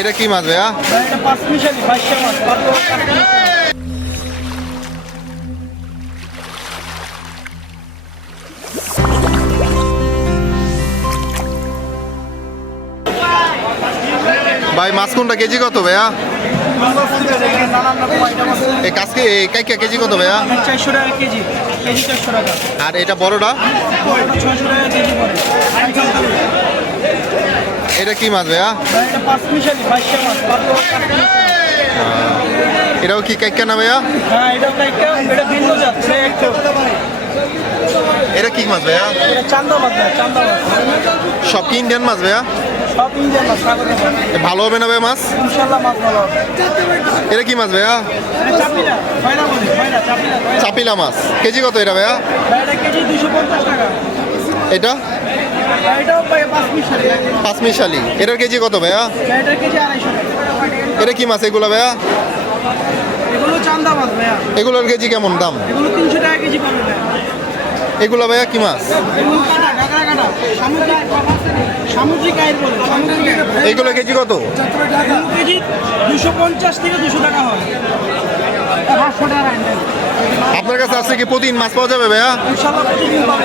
এটা কি মাছ ভাইয়া? এটা পাঁচ মিশালি 2200 মাছ। ভাই মাছ কোনটা কেজি কত ভাইয়া? এই কাজকে কাইকা কেজি কত ভাইয়া? 400 টাকা কেজি, কেজি 400 টাকা। আর এটা বড়টা? 600 টাকা কেজি পড়ে। এটা কি মাছ ভাইয়া? এটা পাঁচ মিশালি 2200 মাছ। এটাও কি কাইকা না ভাইয়া? হ্যাঁ, এটা ভিন্ন জাত, একটু। এটা কি মাছ ভাইয়া? এটা চান্দা মাছ, চান্দা মাছ। সব কি ইন্ডিয়ান মাছ ভাইয়া? সব ইন্ডিয়ান মাছ, সাগরের মাছ। ভালো হবে না ভাইয়া মাছ? ইনশাআল্লাহ মাছ ভালো হবে। এটা কি মাছ ভাইয়া? এটা চাপিলা, ফয়না বলে, ফয়না, চাপিলা, ফয়না। চাপিলা মাছ কেজি কত এটা ভাইয়া? এটা কেজি 250 টাকা। এটা এটাও পাই পাঁচ মিশালি। পাঁচ মিশালি, এটার কেজি কত ভাইয়া? এটার কেজি 250 টাকা। এটা কি মাছ এগুলো ভাইয়া? এগুলো চান্দা মাছ ভাইয়া। এগুলোর কেজি কেমন দাম? এগুলো 300 টাকা কেজি পাবে ভাইয়া। এগুলো ভাইয়া কি মাছ? এগুলো কাটা, কাঁকড়া কাটা, সামুদ্রিক আইর বলে, সামুদ্রিক আইর। এগুলো কেজি কত? এগুলো কেজি 250 থেকে 200 টাকা হয়। 500 টাকা আনবেন। আপনার কাছে আছে কি প্রতিদিন মাছ পাওয়া যাবে ভাইয়া? ইনশাআল্লাহ প্রতিদিন পাবে।